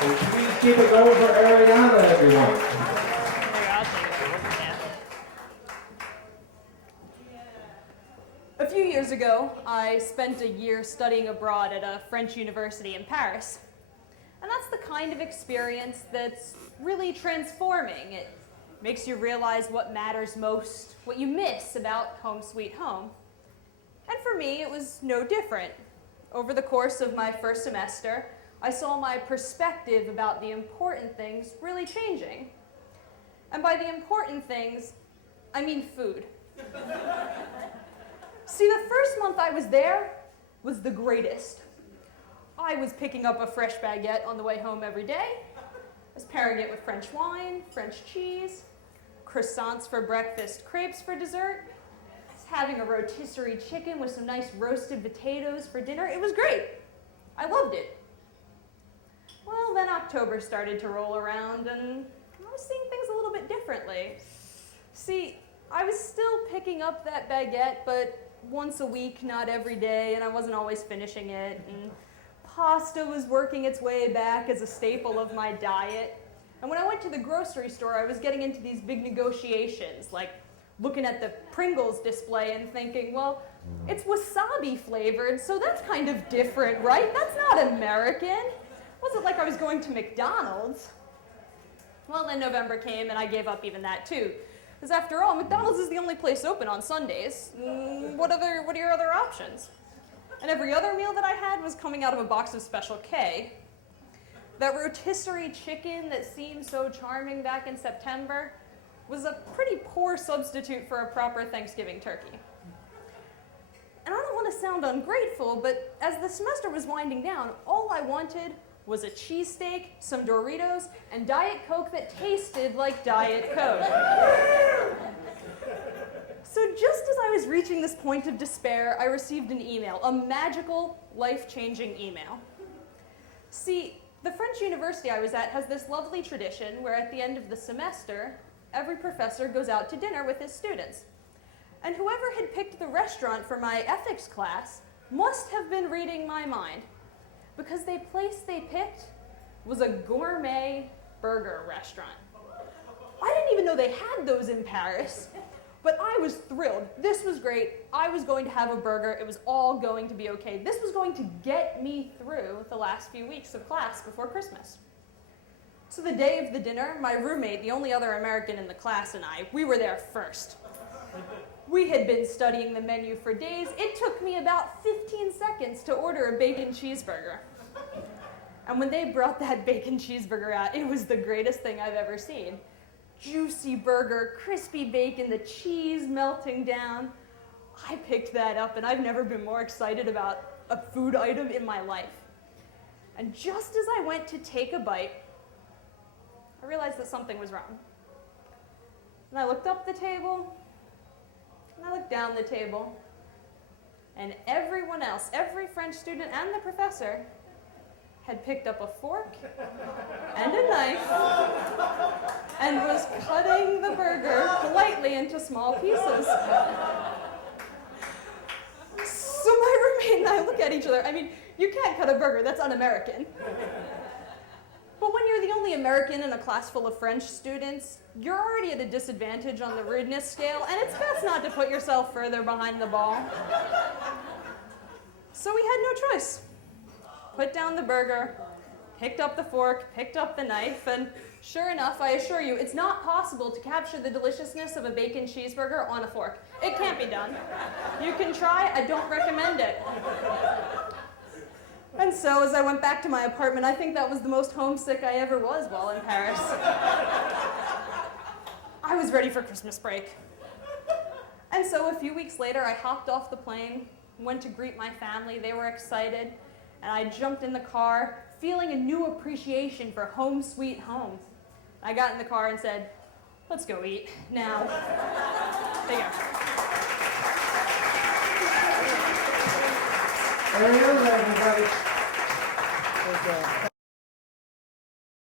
So please keep it going for Arianna, everyone. A few years ago, I spent a year studying abroad at a French university in Paris. And that's the kind of experience that's really transforming. It makes you realize what matters most, what you miss about home sweet home. And for me, it was no different. Over the course of my first semester, I saw my perspective about the important things really changing. And by the important things, I mean food. See, the first month I was there was the greatest. I was picking up a fresh baguette on the way home every day. I was pairing it with French wine, French cheese, croissants for breakfast, crepes for dessert. I was having a rotisserie chicken with some nice roasted potatoes for dinner. It was great. I loved it. Well, then October started to roll around, and I was seeing things a little bit differently. See, I was still picking up that baguette, but once a week, not every day, and I wasn't always finishing it. And pasta was working its way back as a staple of my diet. And when I went to the grocery store, I was getting into these big negotiations, like looking at the Pringles display and thinking, well, it's wasabi flavored, so that's kind of different, right? That's not American. It wasn't like I was going to McDonald's. Well, then November came, and I gave up even that, too. Because after all, McDonald's is the only place open on Sundays. What are your other options? And every other meal that I had was coming out of a box of Special K. That rotisserie chicken that seemed so charming back in September was a pretty poor substitute for a proper Thanksgiving turkey. And I don't want to sound ungrateful, but as the semester was winding down, all I wanted was a cheesesteak, some Doritos, and Diet Coke that tasted like Diet Coke. So just as I was reaching this point of despair, I received an email, a magical, life-changing email. See, the French university I was at has this lovely tradition where at the end of the semester, every professor goes out to dinner with his students. And whoever had picked the restaurant for my ethics class must have been reading my mind, because the place they picked was a gourmet burger restaurant. I didn't even know they had those in Paris, but I was thrilled. This was great. I was going to have a burger. It was all going to be okay. This was going to get me through the last few weeks of class before Christmas. So the day of the dinner, my roommate, the only other American in the class, and we were there first. We had been studying the menu for days. It took me about 15 seconds to order a bacon cheeseburger. And when they brought that bacon cheeseburger out, it was the greatest thing I've ever seen. Juicy burger, crispy bacon, the cheese melting down. I picked that up, and I've never been more excited about a food item in my life. And just as I went to take a bite, I realized that something was wrong. And I looked up the table, and I looked down the table, and everyone else, every French student and the professor, had picked up a fork and a knife and was cutting the burger politely into small pieces. So my roommate and I look at each other. I mean, you can't cut a burger, that's un-American. But when you're the only American in a class full of French students, you're already at a disadvantage on the rudeness scale, and it's best not to put yourself further behind the ball. So we had no choice. Put down the burger, picked up the fork, picked up the knife, and sure enough, I assure you, it's not possible to capture the deliciousness of a bacon cheeseburger on a fork. It can't be done. You can try, I don't recommend it. And so as I went back to my apartment, I think that was the most homesick I ever was while in Paris. I was ready for Christmas break. And so a few weeks later, I hopped off the plane, went to greet my family. They were excited. And I jumped in the car, feeling a new appreciation for home sweet home. I got in the car and said, let's go eat now. Take care. Arianna, everybody.